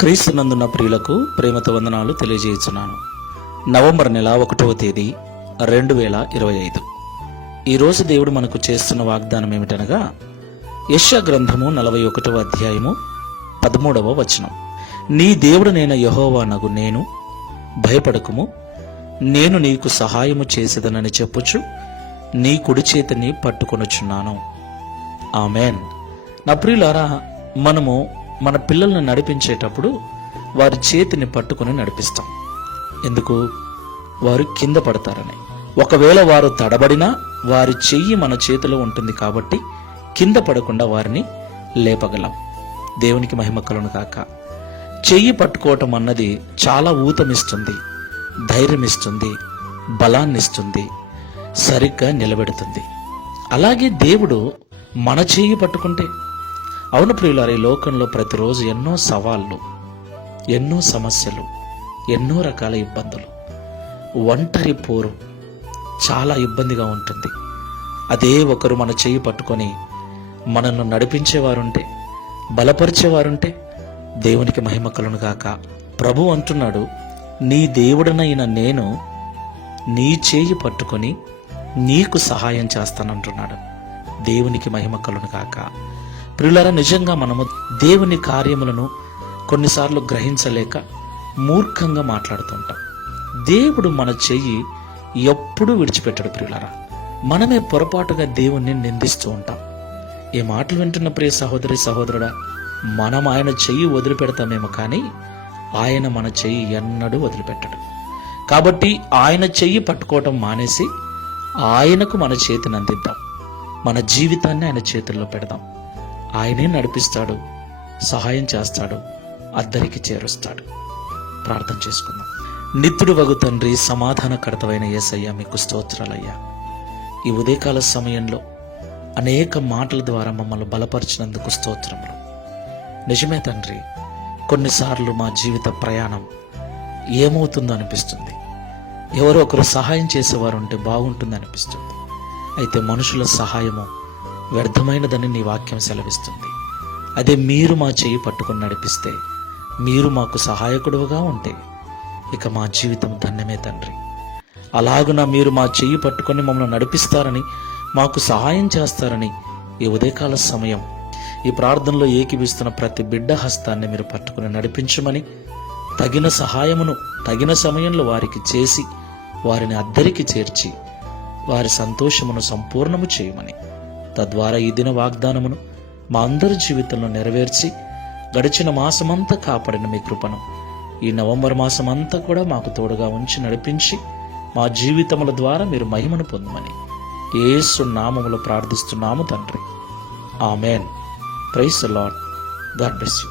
క్రీస్తునందున్న ప్రియులకు ప్రేమతో వందనాలు తెలియజేస్తున్నాను. నవంబర్ నెల 1వ తేదీ 2025. ఈరోజు దేవుడు మనకు చేస్తున్న వాగ్దానం ఏమిటనగా యెషయా గ్రంథము 41వ అధ్యాయము 13వ వచనం. నీ దేవుడనైన యెహోవానగు నేను, భయపడకుము, నేను నీకు సహాయము చేసేదనని చెప్పుచు నీ కుడి చేతిని పట్టుకొనుచున్నాను. ఆమెన్. నా ప్రియులారా, మనము మన పిల్లల్ని నడిపించేటప్పుడు వారి చేతిని పట్టుకుని నడిపిస్తాం. ఎందుకు? వారు కింద పడతారని. ఒకవేళ వారు తడబడినా వారి చెయ్యి మన చేతిలో ఉంటుంది కాబట్టి కింద పడకుండా వారిని లేపగలం. దేవునికి మహిమ కలుగును గాక. చెయ్యి పట్టుకోవటం అన్నది చాలా ఊతమిస్తుంది, ధైర్యమిస్తుంది, బలాన్నిస్తుంది, సరిగ్గా నిలబెడుతుంది. అలాగే దేవుడు మన చెయ్యి పట్టుకుంటే, అవును ప్రియులారా, ఈ లోకంలో ప్రతిరోజు ఎన్నో సవాళ్ళు, ఎన్నో సమస్యలు, ఎన్నో రకాల ఇబ్బందులు, ఒంటరి పోరు చాలా ఇబ్బందిగా ఉంటుంది. అదే ఒకరు మన చెయ్యి పట్టుకొని మనల్ని నడిపించేవారుంటే, బలపరిచేవారుంటే దేవునికి మహిమ కలుగును గాక. ప్రభు అంటున్నాడు, నీ దేవుడనైన నేను నీ చేయి పట్టుకొని నీకు సహాయం చేస్తానంటున్నాడు. దేవునికి మహిమ కలుగును గాక. ప్రియులారా, నిజంగా మనము దేవుని కార్యములను కొన్నిసార్లు గ్రహించలేక మూర్ఖంగా మాట్లాడుతుంటాం. దేవుడు మన చెయ్యి ఎప్పుడూ విడిచిపెట్టాడు. ప్రియులారా, మనమే పొరపాటుగా దేవుణ్ణి నిందిస్తూ ఉంటాం. ఈ మాటలు వింటున్న ప్రియ సహోదరి సహోదరుడా, మనం ఆయన చెయ్యి వదిలిపెడతామేమో కానీ ఆయన మన చెయ్యి ఎన్నడూ వదిలిపెట్టడు. కాబట్టి ఆయన చెయ్యి పట్టుకోవటం మానేసి ఆయనకు మన చేతిని అందిద్దాం. మన జీవితాన్ని ఆయన చేతుల్లో పెడదాం. ఆయనే నడిపిస్తాడు, సహాయం చేస్తాడు, అద్దరికి చేరుస్తాడు. ప్రార్థన చేసుకుందాం. నిత్యుడు వగు తండ్రి, సమాధానకర్తవైన యేసయ్య, మీకు స్తోత్రాలయ్యా. ఈ ఉదయకాల సమయంలో అనేక మాటల ద్వారా మమ్మల్ని బలపరిచినందుకు స్తోత్రములు. నిజమే తండ్రి, కొన్నిసార్లు మా జీవిత ప్రయాణం ఏమవుతుందో అనిపిస్తుంది. ఎవరో ఒకరు సహాయం చేసేవారు ఉంటే బాగుంటుంది అనిపిస్తుంది. అయితే మనుషుల సహాయము వ్యర్థమైనదని నీ వాక్యం సెలవిస్తుంది. అదే మీరు మా చేయి పట్టుకుని నడిపిస్తే, మీరు మాకు సహాయకుడుగా ఉంటే ఇక మా జీవితం ధన్యమే తండ్రి. అలాగున మీరు మా చెయ్యి పట్టుకొని మమ్మల్ని నడిపిస్తారని, మాకు సహాయం చేస్తారని ఈ ఉదయకాల సమయం ఈ ప్రార్థనలో ఏకీభిస్తున్న ప్రతి బిడ్డ హస్తాన్ని మీరు పట్టుకుని నడిపించమని, తగిన సహాయమును తగిన సమయంలో వారికి చేసి వారిని అద్దరికి చేర్చి వారి సంతోషమును సంపూర్ణము చేయమని, తద్వారా ఈ దిన వాగ్దానమును మా అందరి జీవితంలో నెరవేర్చి గడిచిన మాసమంతా కాపాడిన మీ కృపను ఈ నవంబర్ మాసమంతా కూడా మాకు తోడుగా ఉంచి నడిపించి మా జీవితముల ద్వారా మీరు మహిమను పొందమని యేసు నామములో ప్రార్థిస్తున్నాము తండ్రి. Amen. Praise the lord. God bless you.